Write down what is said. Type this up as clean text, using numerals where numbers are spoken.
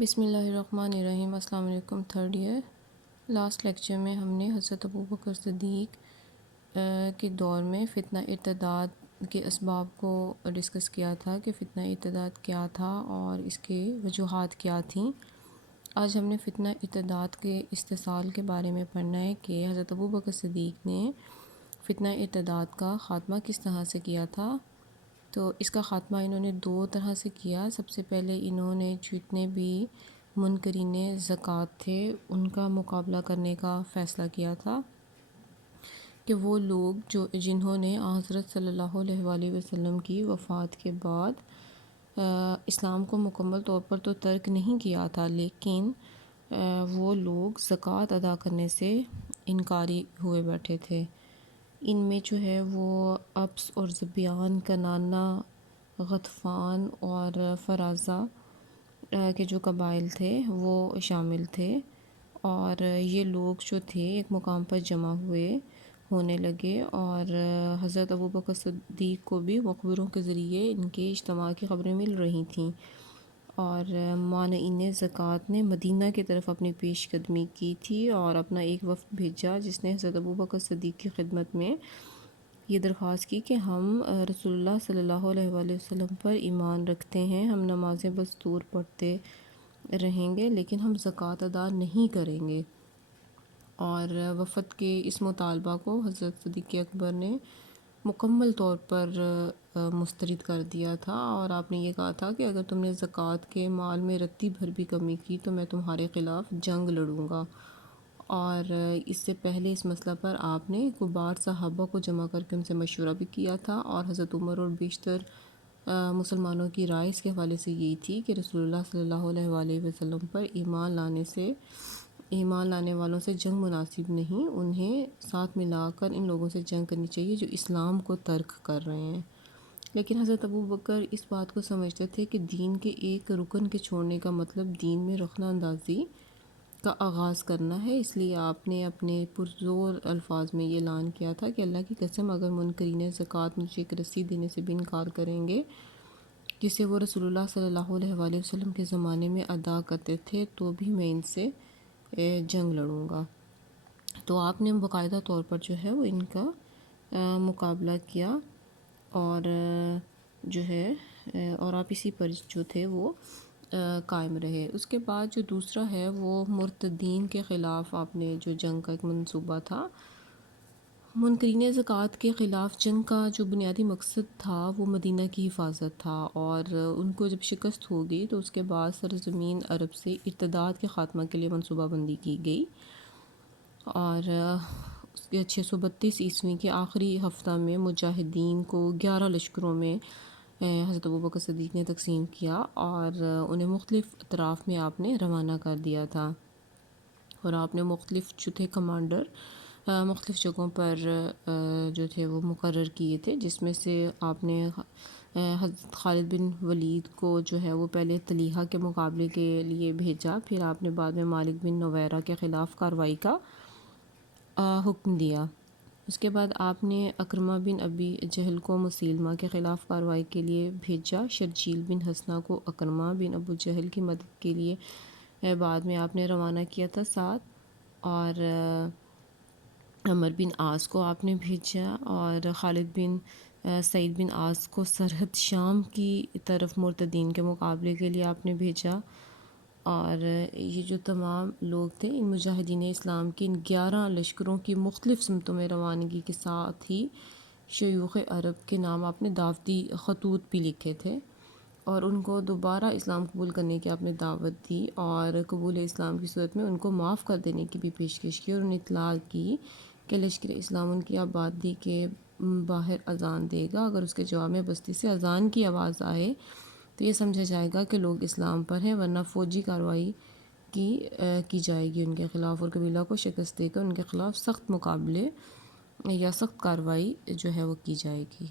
بسم اللہ الرحمن الرحیم۔ السلام علیکم۔ تھرڈ ایئر لاسٹ لیکچر میں ہم نے حضرت ابوبکر صدیق کے دور میں فتنہ ارتداد کے اسباب کو ڈسکس کیا تھا کہ فتنہ ارتداد کیا تھا اور اس کے وجوہات کیا تھیں۔ آج ہم نے فتنہ ارتداد کے استحصال کے بارے میں پڑھنا ہے کہ حضرت ابوبکر صدیق نے فتنہ ارتداد کا خاتمہ کس طرح سے کیا تھا۔ تو اس کا خاتمہ انہوں نے دو طرح سے کیا۔ سب سے پہلے انہوں نے جتنے بھی منکرین زکوٰۃ تھے ان کا مقابلہ کرنے کا فیصلہ کیا تھا کہ وہ لوگ جنہوں نے حضرت صلی اللہ علیہ وآلہ وسلم کی وفات کے بعد اسلام کو مکمل طور پر تو ترک نہیں کیا تھا، لیکن وہ لوگ زکوٰۃ ادا کرنے سے انکاری ہوئے بیٹھے تھے۔ ان میں جو ہے وہ ابس اور ذبیان، کنانہ، غطفان اور فرازہ کے جو قبائل تھے وہ شامل تھے، اور یہ لوگ جو تھے ایک مقام پر جمع ہونے لگے، اور حضرت ابوبکر صدیق کو بھی مخبروں کے ذریعے ان کے اجتماع کی خبریں مل رہی تھیں، اور مانعین زکوٰۃ نے مدینہ کی طرف اپنی پیش قدمی کی تھی اور اپنا ایک وفد بھیجا جس نے حضرت ابوبکر صدیق کی خدمت میں یہ درخواست کی کہ ہم رسول اللہ صلی اللہ علیہ وآلہ وسلم پر ایمان رکھتے ہیں، ہم نمازیں دستور پڑھتے رہیں گے لیکن ہم زکوٰۃ ادا نہیں کریں گے۔ اور وفد کے اس مطالبہ کو حضرت صدیق اکبر نے مکمل طور پر مسترد کر دیا تھا، اور آپ نے یہ کہا تھا کہ اگر تم نے زکوٰۃ کے مال میں رتی بھر بھی کمی کی تو میں تمہارے خلاف جنگ لڑوں گا۔ اور اس سے پہلے اس مسئلہ پر آپ نے کبار صحابہ کو جمع کر کے ان سے مشورہ بھی کیا تھا، اور حضرت عمر اور بیشتر مسلمانوں کی رائے اس کے حوالے سے یہی تھی کہ رسول اللہ صلی اللہ علیہ وآلہ وسلم پر ایمان لانے والوں سے جنگ مناسب نہیں، انہیں ساتھ ملا کر ان لوگوں سے جنگ کرنی چاہیے جو اسلام کو ترک کر رہے ہیں۔ لیکن حضرت ابوبکر اس بات کو سمجھتے تھے کہ دین کے ایک رکن کے چھوڑنے کا مطلب دین میں رخنہ اندازی کا آغاز کرنا ہے، اس لیے آپ نے اپنے پرزور الفاظ میں یہ اعلان کیا تھا کہ اللہ کی قسم اگر منکرین زکوٰۃ مجھے ایک رسی دینے سے بھی انکار کریں گے جسے وہ رسول اللہ صلی اللہ علیہ وآلہ وسلم کے زمانے میں ادا کرتے تھے تو بھی میں ان سے جنگ لڑوں گا۔ تو آپ نے باقاعدہ طور پر جو ہے وہ ان کا مقابلہ کیا، اور جو ہے اور آپ اسی پر جو تھے وہ قائم رہے۔ اس کے بعد جو دوسرا ہے وہ مرتدین کے خلاف آپ نے جو جنگ کا ایک منصوبہ تھا۔ منکرین زکوٰۃ کے خلاف جنگ کا جو بنیادی مقصد تھا وہ مدینہ کی حفاظت تھا، اور ان کو جب شکست ہو گئی تو اس کے بعد سرزمین عرب سے ارتداد کے خاتمہ کے لیے منصوبہ بندی کی گئی، اور 632 کے آخری ہفتہ میں مجاہدین کو 11 لشکروں میں حضرت ابوبکر صدیق نے تقسیم کیا اور انہیں مختلف اطراف میں آپ نے روانہ کر دیا تھا، اور آپ نے مختلف جو تھے کمانڈر مختلف جگہوں پر جو تھے وہ مقرر کیے تھے، جس میں سے آپ نے حضرت خالد بن ولید کو جو ہے وہ پہلے طلیحہ کے مقابلے کے لیے بھیجا، پھر آپ نے بعد میں مالک بن نویرہ کے خلاف کارروائی کا حکم دیا۔ اس کے بعد آپ نے اکرمہ بن ابی جہل کو مسیلمہ کے خلاف کارروائی کے لیے بھیجا، شرجیل بن حسنہ کو اکرمہ بن ابو جہل کی مدد کے لیے بعد میں آپ نے روانہ کیا تھا ساتھ، اور عمر بن عاص کو آپ نے بھیجا، اور خالد بن سعید بن عاص کو سرحد شام کی طرف مرتدین کے مقابلے کے لیے آپ نے بھیجا، اور یہ جو تمام لوگ تھے ان مجاہدین اسلام کے ان 11 لشکروں کی مختلف سمتوں میں روانگی کے ساتھ ہی شیوخ عرب کے نام آپ نے دعوتی خطوط بھی لکھے تھے، اور ان کو دوبارہ اسلام قبول کرنے کی آپ نے دعوت دی، اور قبول اسلام کی صورت میں ان کو معاف کر دینے کی بھی پیشکش کی، اور انہیں اطلاع کی کہ لشکر اسلام ان کی آبادی کے باہر اذان دے گا، اگر اس کے جواب میں بستی سے اذان کی آواز آئے تو یہ سمجھا جائے گا کہ لوگ اسلام پر ہیں، ورنہ فوجی کارروائی کی جائے گی ان کے خلاف، اور قبیلہ کو شکست دے کر ان کے خلاف سخت مقابلے یا سخت کارروائی جو ہے وہ کی جائے گی۔